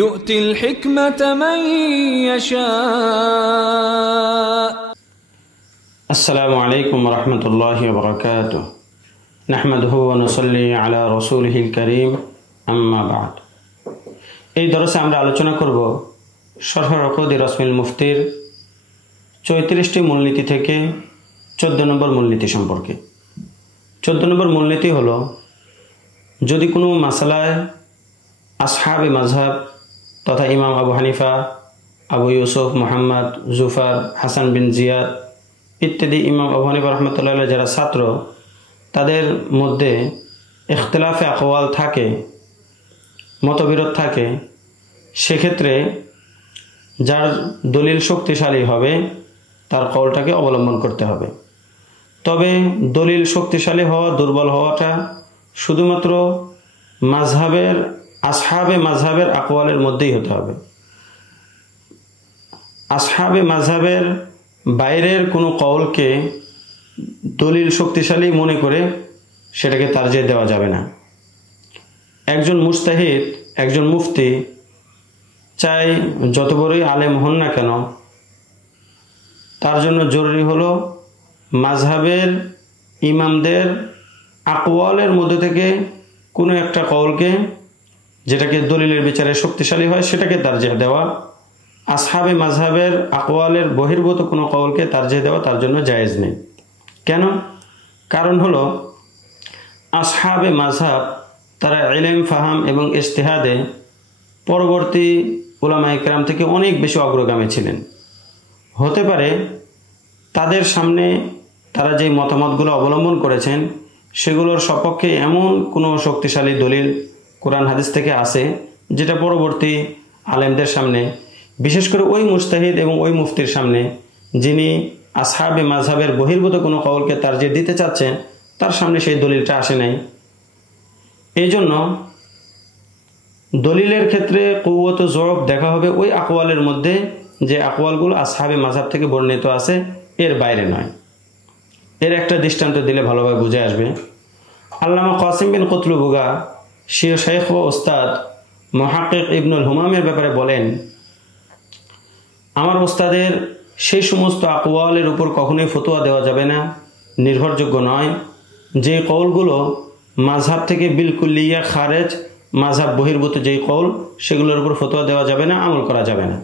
يؤتي الحكمة من يشاء. السلام عليكم ورحمة الله وبركاته. نحمده ونصلي على رسوله الكريم أما بعد. এই দরসে আমরা আলোচনা করব শরহ উকুদ রাসমিল মুফতির 34টি মূলনীতি থেকে 14 নম্বর মূলনীতি সম্পর্কে। 14 নম্বর মূলনীতি হলো, যদি কোনো মাসালায় আসহাবে মাযহাব তথা ইমাম আবু হানিফা, আবু ইউসুফ, মুহাম্মদ, জুফার, হাসান বিন জিয়াদ ইত্যাদি ইমাম আবু হানিফা রহমতুল্লাহ আলাইহি যারা ছাত্র, তাদের মধ্যে ইখতিলাফে আকওয়াল থাকে, মতবিরোধ থাকে, সেক্ষেত্রে যার দলিল শক্তিশালী হবে তার কওলটাকে অবলম্বন করতে হবে। তবে দলিল শক্তিশালী হওয়া দুর্বল হওয়াটা শুধুমাত্র মাযহাবের আসহাবে মাযহাবের আকওয়ালের মধ্যেই হতে হবে। আসহাবে মাযহাবের বাইরের কোনো কওলকে দলিল শক্তিশালী মনে করে সেটাকে তারজিহ দেওয়া যাবে না। একজন মুজতাহিদ, একজন মুফতি চাই যত বড়ই আলেম হন না কেন, তার জন্য জরুরি হলো মাযহাবের ইমামদের আকওয়ালের মধ্যে থেকে কোনো একটা কওলকে, যেটাকে দলিলের বিচারে শক্তিশালী হয়, সেটাকে তারজিহ দেওয়া। আসহাবে মাযহাবের আকওয়ালের বহির্ভূত কোনো কওলকে তারজিহ দেওয়া তার জন্য জায়েজ নেই। কেন? কারণ হলো আসহাবে মাযহাব তারা ইলম, ফাহাম এবং ইজতিহাদে পরবর্তী উলামায়ে কেরাম থেকে অনেক বেশি অগ্রগামী ছিলেন। হতে পারে তাদের সামনে তারা যে মতামতগুলো অবলম্বন করেছেন সেগুলোর সপক্ষে এমন কোনো শক্তিশালী দলিল কোরআন হাদিস থেকে আসে যেটা পরবর্তী আলেমদের সামনে, বিশেষ করে ওই মুজতাহিদ এবং ওই মুফতির সামনে যিনি আসহাবে মাযহাবের বহির্ভূত কোনো কওলকে তারজিহ দিতে চাচ্ছেন, তার সামনে সেই দলিলটা আসে নাই। এই জন্য দলিলের ক্ষেত্রে কুওয়াত ও যরফ দেখা হবে ওই আকওয়ালের মধ্যে যে আকওয়ালগুলো আসহাবে মাযহাব থেকে বর্ণিত আছে, এর বাইরে নয়। এর একটা দৃষ্টান্ত দিলে ভালোভাবে বুঝে আসবে। আল্লামা কাসিম বিন কুতলুবুগা শেখ ও ওস্তাদ মুহাক্কিক ইবনুল হুমামের ব্যাপারে বলেন, আমার ওস্তাদের সেই সমস্ত আকওয়ালের উপর কখনোই ফতোয়া দেওয়া যাবে না, নির্ভরযোগ্য নয়, যে কওলগুলো মাযহাব থেকে বিলকুল্লিয়া খারেজ, মাযহাব বহির্ভূত যেই কওল, সেগুলোর উপর ফতোয়া দেওয়া যাবে না, আমল করা যাবে না।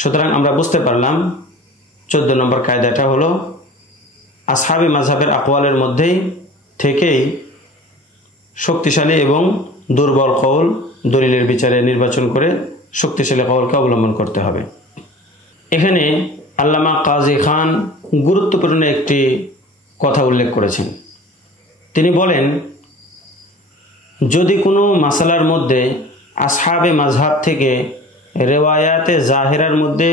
সুতরাং আমরা বুঝতে পারলাম 14 নম্বর কায়দাটা হলো আসহাবে মাযহাবের আকওয়ালের মধ্যেই থেকেই শক্তিশালী এবং দুর্বল কওল দলিলের বিচারে নির্বাচন করে শক্তিশালী কওলকে অবলম্বন করতে হবে। এখানে আল্লামা কাজী খান গুরুত্বপূর্ণ একটি কথা উল্লেখ করেছেন। তিনি বলেন, যদি কোনো মাসালার মধ্যে আসহাবে মাযহাব থেকে রেওয়ায়াতে জাহিরার মধ্যে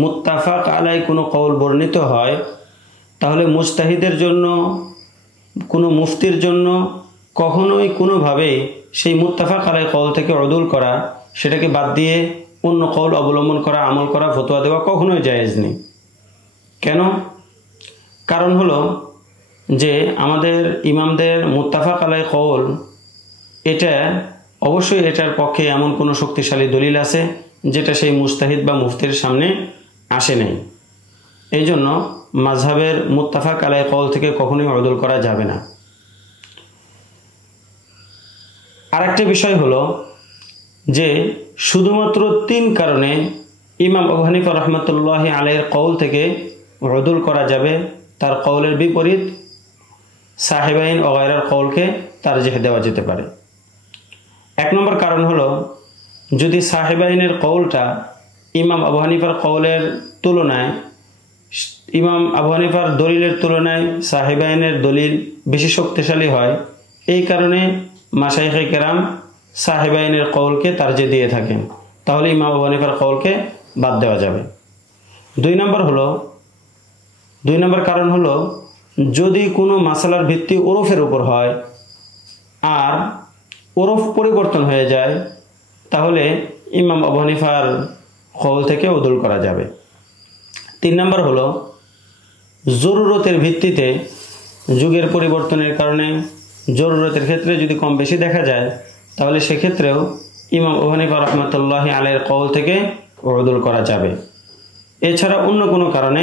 মুত্তাফাক আলাই কোনো কওল বর্ণিত হয়, তাহলে মুজতাহিদের জন্য, কোনো মুফতির জন্য কখনোই কোনোভাবেই সেই মুত্তাফাক আলাই কওল থেকে উদুল করা, সেটাকে বাদ দিয়ে অন্য কওল অবলম্বন করা, আমল করা, ফতোয়া দেওয়া কখনোই জায়েজ নেই। কেন? কারণ হলো যে আমাদের ইমামদের মুত্তাফাক আলাই কওল, এটা অবশ্যই এটার পক্ষে এমন কোনো শক্তিশালী দলিল আছে যেটা সেই মুজতাহিদ বা মুফতির সামনে আসে নাই। এই জন্য মাযহাবের মুত্তাফাক আলাই কওল থেকে কখনোই উদুল করা যাবে না। আরেকটা বিষয় হলো যে শুধুমাত্র 3 কারণে ইমাম আবু হানিফা রহমতুল্লাহি আলাইহির কওল থেকে উদুল করা যাবে, তার কওলের বিপরীত সাহেবাইন ও গায়রার কওলকে তারজিহ দেওয়া যেতে পারে। 1 নম্বর কারণ হলো, যদি সাহেবাইনের কওলটা ইমাম আবু হানিফার কওলের তুলনায়, ইমাম আবু হানিফার দলিলের তুলনায় সাহেবাইনের দলিল বেশি শক্তিশালী হয়, এই কারণে মাশায়েখে কেরাম সাহেবাইনের কওলকে তারজিহ দিয়ে থাকেন, তাহলে ইমাম আবু হানিফার কওলকে বাদ দেওয়া যাবে। 2 নম্বর কারণ হলো, যদি কোনো মাসালার ভিত্তি ওরফের উপর হয় আর ওরফ পরিবর্তন হয়ে যায়, তাহলে ইমাম আবু হানিফার কওল থেকে উদুল করা যাবে। 3 নম্বর হলো, জরুরতের ভিত্তিতে, যুগের পরিবর্তনের কারণে জরুরতের ক্ষেত্রে যদি কম বেশি দেখা যায়, তাহলে সেক্ষেত্রেও ইমাম আবু হানিফা রাহমাতুল্লাহি আলাইহির কওল থেকে উদুল করা যাবে। এছাড়া অন্য কোনো কারণে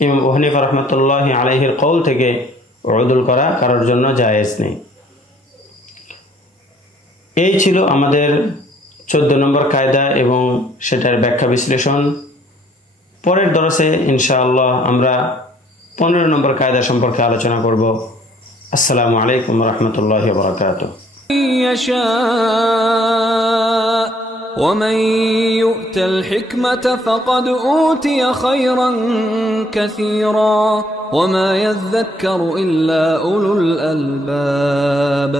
ইমাম আবু হানিফা রাহমাতুল্লাহি আলাইহির কওল থেকে উদুল করা কারোর জন্য জায়েজ নেই। এই ছিল আমাদের 14 নম্বর কায়দা এবং সেটার ব্যাখ্যা বিশ্লেষণ। পরের দরসে ইনশাআল্লাহ আমরা 15 নম্বর কায়দা সম্পর্কে আলোচনা করব। আসসালামু আলাইকুম ওয়া রাহমাতুল্লাহি ওয়া বারাকাতুহু। ومن يؤت الحكمة فقد أوتي خيرا كثيرا وما يذكر إلا أولو الألباب.